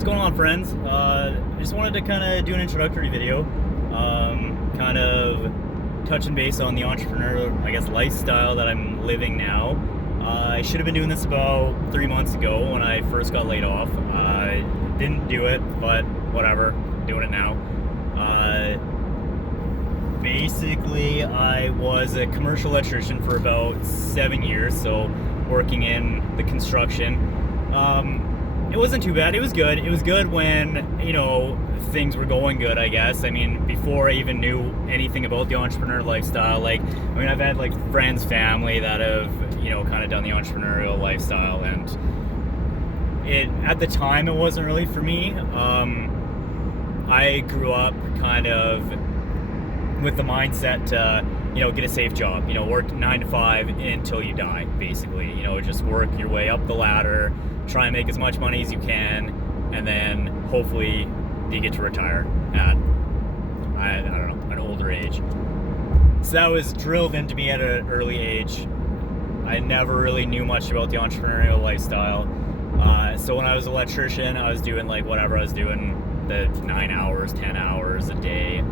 What's going on, friends? I just wanted to kind of do an introductory video, kind of touching base on the entrepreneurial, lifestyle that I'm living now. I should have been doing this about 3 months ago when I first got laid off. I didn't do it, but whatever, doing it now. Basically, I was a commercial electrician for about 7 years, so working in the construction. It wasn't too bad. It was good. It was good when, things were going good, I guess. I mean, before I even knew anything about the entrepreneur lifestyle, I've had friends, family that have, kind of done the entrepreneurial lifestyle, and at the time, it wasn't really for me. I grew up kind of with the mindset to, get a safe job, work 9 to 5 until you die, basically. Just work your way up the ladder, try and make as much money as you can, and then hopefully you get to retire at, I don't know, an older age. So that was drilled into me at an early age. I never really knew much about the entrepreneurial lifestyle. So when I was an electrician, I was doing whatever I was doing, the 9 hours, 10 hours a day.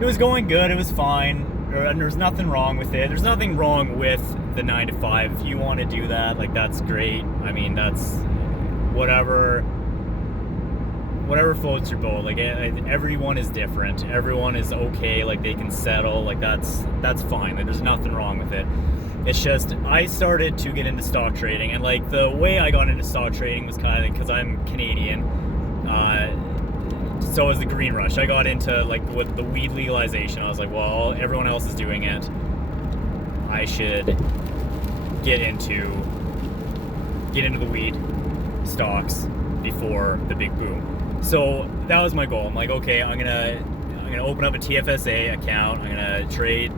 It was going good, it was fine, and there's nothing wrong with it. There's nothing wrong with the 9 to 5. If you want to do that, that's great. I mean, that's whatever floats your boat. Everyone is different. Everyone is okay. They can settle. That's fine. There's nothing wrong with it. It's just I started to get into stock trading, and the way I got into stock trading was kind of because I'm Canadian. So is the green rush. I got into with the weed legalization. I was like, well, everyone else is doing it. I should get into the weed stocks before the big boom. So that was my goal. I'm like, okay, I'm gonna open up a TFSA account. I'm gonna trade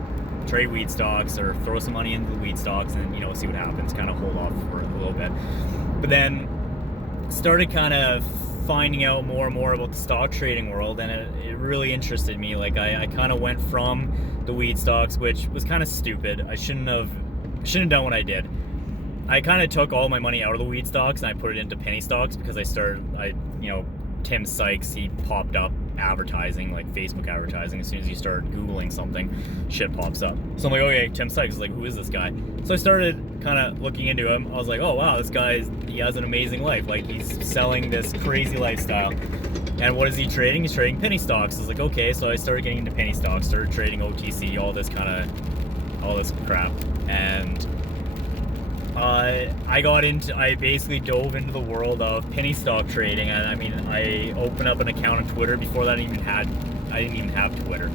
weed stocks, or throw some money into the weed stocks, and see what happens. Kind of hold off for a little bit, but then started kind of finding out more and more about the stock trading world, and it really interested me. I kind of went from the weed stocks, which was kind of stupid. I shouldn't have done what I did. I kind of took all my money out of the weed stocks and I put it into penny stocks, because Tim Sykes, he popped up advertising, Facebook advertising. As soon as you start Googling something, shit pops up. So I'm like, okay, Tim Sykes, who is this guy? So I started kind of looking into him. I was like, oh wow, this guy, he has an amazing life. He's selling this crazy lifestyle. And what is he trading? He's trading penny stocks. I was like, okay. So I started getting into penny stocks, started trading OTC, all this crap. And I basically dove into the world of penny stock trading. And I mean, I opened up an account on Twitter. Before that, I didn't even have Twitter.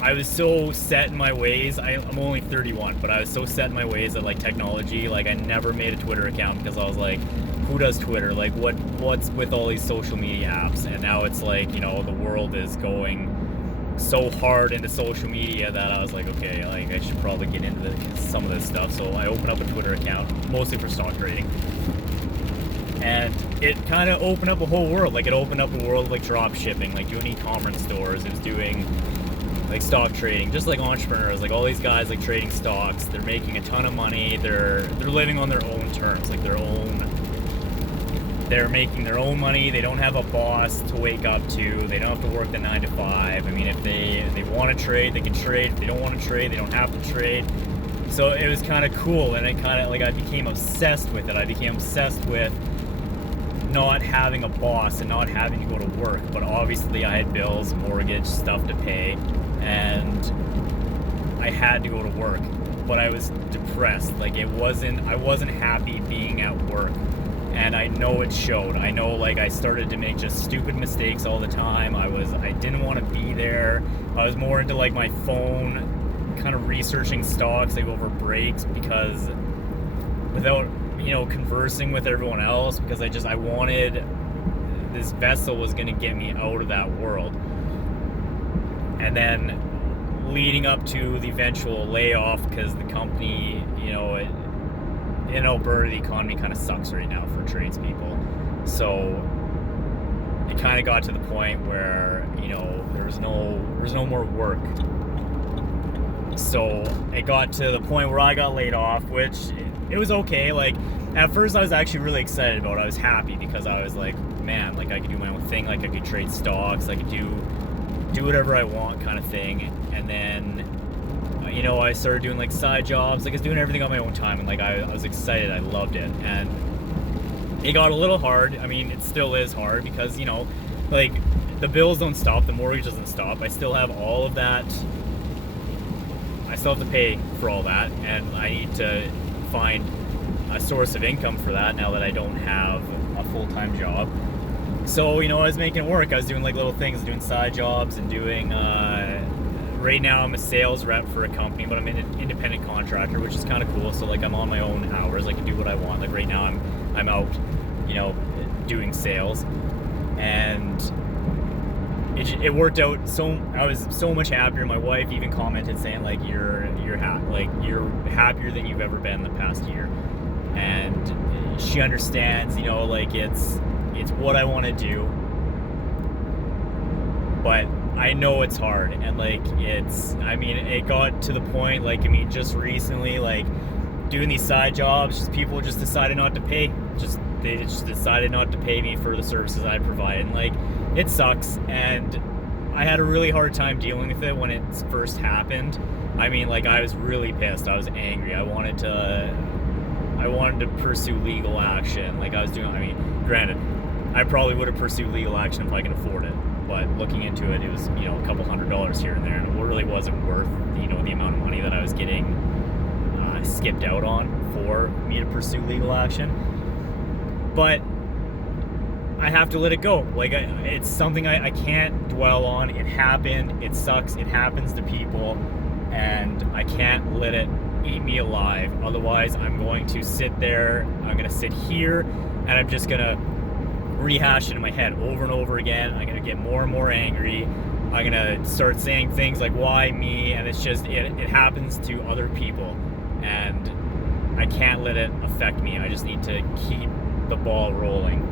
I was so set in my ways. I'm only 31, but I was so set in my ways at technology. I never made a Twitter account, because I was like, who does Twitter? What's with all these social media apps? And now it's the world is going so hard into social media that I was like, okay, I should probably get into some of this stuff. So I opened up a Twitter account, mostly for stock trading, and it kind of opened up a whole world. It opened up a world of drop shipping, doing e-commerce stores. It was doing stock trading, just entrepreneurs, all these guys trading stocks. They're making a ton of money. They're living on their own terms, they're making their own money. They don't have a boss to wake up to. They don't have to work the 9 to 5. I mean, if they want to trade, they can trade. If they don't want to trade, they don't have to trade. So it was kind of cool, and it kind of I became obsessed with it. I became obsessed with not having a boss and not having to go to work. But obviously I had bills, mortgage, stuff to pay, and I had to go to work. But I was depressed. I wasn't happy being at work. And I know it showed. I know I started to make just stupid mistakes all the time. I didn't want to be there. I was more into my phone, kind of researching stocks over breaks, because without conversing with everyone else, because I wanted, this vessel was going to get me out of that world. And then leading up to the eventual layoff, because the company, in Alberta, the economy kind of sucks right now for tradespeople. So it kind of got to the point where, there was no more work. So it got to the point where I got laid off, which it was okay. Like, at first I was actually really excited about it. I was happy because I was like, man, like I could do my own thing. Like I could trade stocks. I could do whatever I want kind of thing. And then, you know, I started doing like side jobs. Like I was doing everything on my own time. And like, I was excited. I loved it. And it got a little hard. I mean, it still is hard because, you know, like the bills don't stop. The mortgage doesn't stop. I still have all of that. I still have to pay for all that. And I need to find a source of income for that now that I don't have a full-time job. So, you know, I was making it work. I was doing like little things, doing side jobs and doing, right now I'm a sales rep for a company, but I'm an independent contractor, which is kind of cool. So like I'm on my own hours. I can do what I want. Like right now I'm out, you know, doing sales, and it worked out. So I was so much happier. My wife even commented saying like you're happier than you've ever been the past year, and she understands, you know, like it's what I want to do, but I know it's hard. And like I mean, it got to the point, like, I mean, just recently, like doing these side jobs, just people just decided not to pay. They just decided not to pay me for the services I provide, and like it sucks. And I had a really hard time dealing with it when it first happened. I mean, like I was really pissed. I was angry. I wanted to pursue legal action. Like I was doing, I mean, granted, I probably would have pursued legal action if I could afford it. But looking into it, it was, you know, a couple $100s here and there, and it really wasn't worth, you know, the amount of money that I was getting skipped out on for me to pursue legal action. But I have to let it go. Like it's something I can't dwell on. It happened. It sucks. It happens to people, and I can't let it eat me alive. Otherwise, I'm going to sit there. I'm going to sit here, and I'm just going to rehash it in my head over and over again. I'm going to get more and more angry. I'm going to start saying things like, why me? And it's just, it happens to other people, and I can't let it affect me. I just need to keep the ball rolling.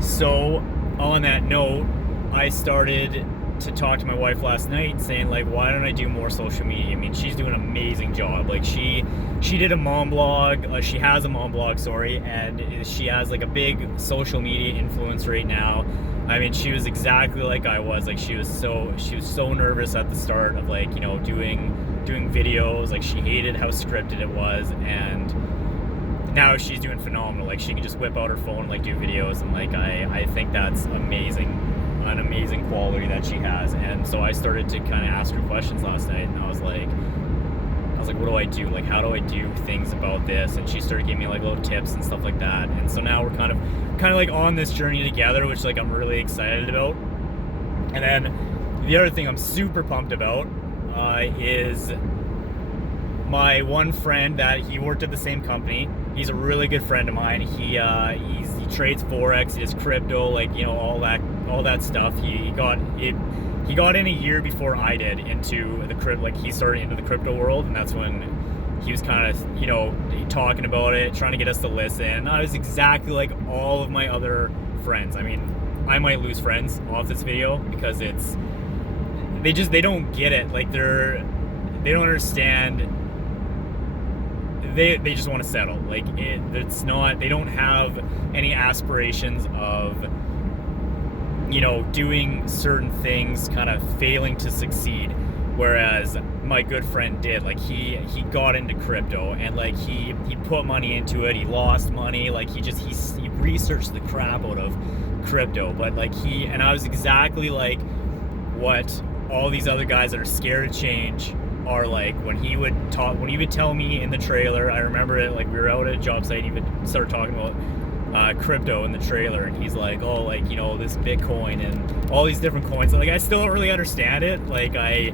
So on that note, I started to talk to my wife last night saying like, why don't I do more social media? I mean, she's doing an amazing job. Like she did a mom blog, she has a mom blog, sorry, and she has like a big social media influence right now. I mean, she was exactly like I was. Like she was so nervous at the start of like, you know, doing videos. Like she hated how scripted it was, and now she's doing phenomenal. Like she can just whip out her phone and like do videos, and like I think that's amazing, an amazing quality that she has. And so I started to kind of ask her questions last night, and I was like, what do I do? Like, how do I do things about this? And she started giving me like little tips and stuff like that. And so now we're kind of like on this journey together, which like I'm really excited about. And then the other thing I'm super pumped about is my one friend that he worked at the same company. He's a really good friend of mine. He trades Forex, he does crypto, like, you know, all that stuff. He got in a year before I did into the crypto. Like he started into the crypto world, and that's when he was kind of, you know, talking about it, trying to get us to listen. I was exactly like all of my other friends. I mean, I might lose friends off this video because they don't get it. Like they don't understand. They just want to settle. Like it's not, they don't have any aspirations of, you know, doing certain things, kind of failing to succeed. Whereas my good friend did. Like he got into crypto, and like he put money into it. He lost money. Like he researched the crap out of crypto. But like and I was exactly like what all these other guys that are scared of change are like. When he would tell me in the trailer, I remember it, like we were out at a job site, he would start talking about crypto in the trailer, and he's like, oh, like, you know, this Bitcoin and all these different coins. And like I still don't really understand it. Like I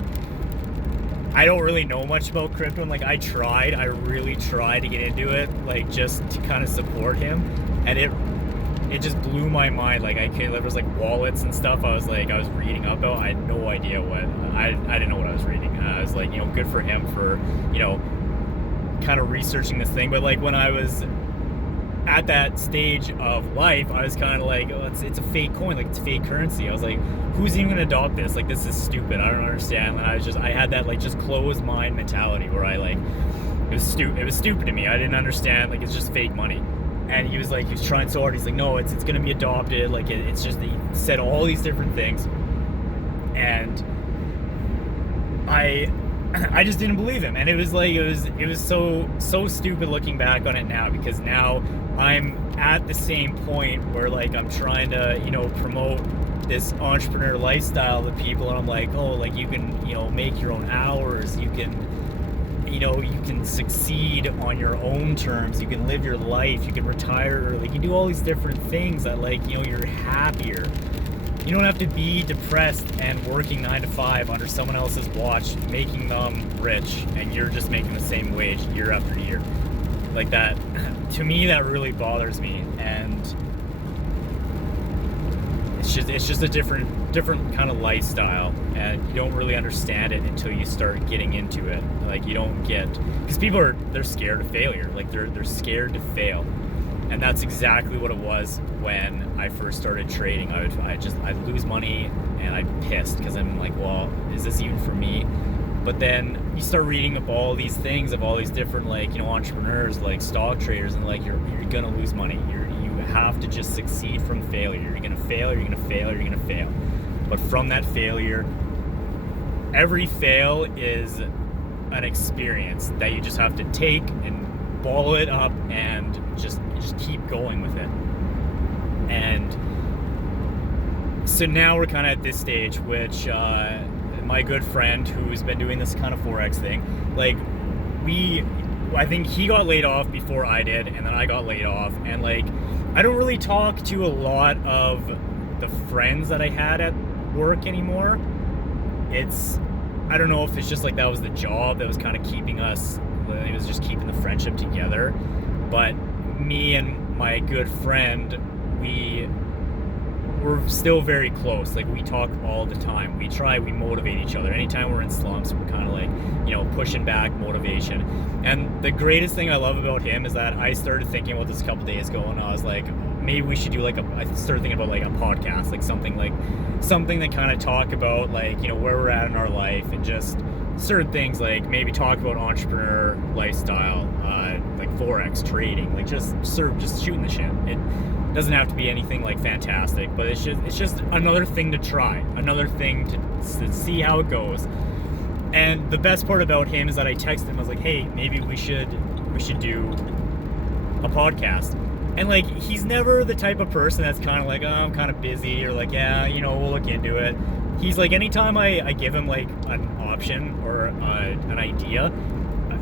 don't really know much about crypto, and like I really tried to get into it, like just to kind of support him, and it just blew my mind. Like there was like wallets and stuff I was reading up about. I had no idea what I didn't know what I was reading. I was like, you know, good for him for, you know, kind of researching this thing. But like when I was at that stage of life, I was kind of like, oh, it's a fake coin, like it's fake currency. I was like, who's even gonna adopt this? Like this is stupid. I don't understand. And I had that like just closed mind mentality where I like It was stupid to me. I didn't understand. Like, it's just fake money. And he was trying so hard. He's like, no, it's gonna be adopted. Like, it's just, he said all these different things, and I just didn't believe him. And it was like, it was so stupid looking back on it now, because now I'm at the same point where, like, I'm trying to, you know, promote this entrepreneur lifestyle to people, and I'm like, oh, like, you can, you know, make your own hours, you can, you know, you can succeed on your own terms, you can live your life, you can retire early, you can do all these different things that, like, you know, you're happier. You don't have to be depressed and working 9 to 5 under someone else's watch, making them rich, and you're just making the same wage year after year. Like, that, to me, that really bothers me. And it's just a different kind of lifestyle, and you don't really understand it until you start getting into it. Like, you don't get, because people they're scared of failure. Like, they're scared to fail. And that's exactly what it was when I first started trading. I'd lose money, and I'd be pissed, because I'm like, well, is this even for me? But then you start reading up all these things of all these different, like, you know, entrepreneurs, like stock traders, and like, you're gonna lose money. You have to just succeed from failure. You're gonna fail, you're gonna fail, you're gonna fail. But from that failure, every fail is an experience that you just have to take and ball it up and just keep going with it. And so now we're kind of at this stage, which my good friend who's been doing this kind of Forex thing, like, I think he got laid off before I did, and then I got laid off, and like, I don't really talk to a lot of the friends that I had at work anymore. I don't know if it's just like that was the job that was kind of keeping us, it was just keeping the friendship together. But me and my good friend, we're still very close. Like, we talk all the time. We motivate each other. Anytime we're in slumps, we're kind of like, you know, pushing back motivation. And the greatest thing I love about him is that I started thinking about this a couple days ago, and I was like, maybe we should do like I started thinking about like a podcast, like something that kind of talk about, like, you know, where we're at in our life, and just certain things, like maybe talk about entrepreneur lifestyle, like Forex trading, like just shooting the shit. It doesn't have to be anything like fantastic, but it's just another thing to try, another thing to see how it goes. And the best part about him is that I texted him, I was like, hey, maybe we should do a podcast. And like, he's never the type of person that's kind of like, oh, I'm kind of busy, or like, yeah, you know, we'll look into it. He's like, anytime I give him like an option or an idea,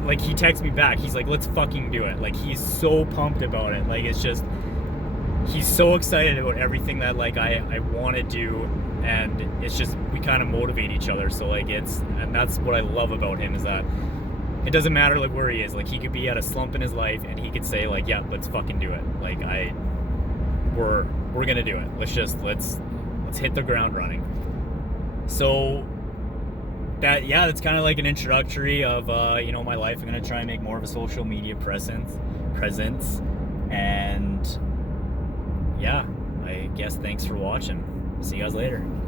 like, he texts me back, he's like, let's fucking do it. Like, he's so pumped about it. Like, it's just, he's so excited about everything that, like, I want to do, and it's just, we kind of motivate each other. So like, and that's what I love about him, is that it doesn't matter like where he is. Like, he could be at a slump in his life, and he could say like, yeah, let's fucking do it. Like, we're gonna do it. Let's hit the ground running. So that's kind of like an introductory of you know, my life. I'm gonna try and make more of a social media presence, and yeah, I guess thanks for watching. See you guys later.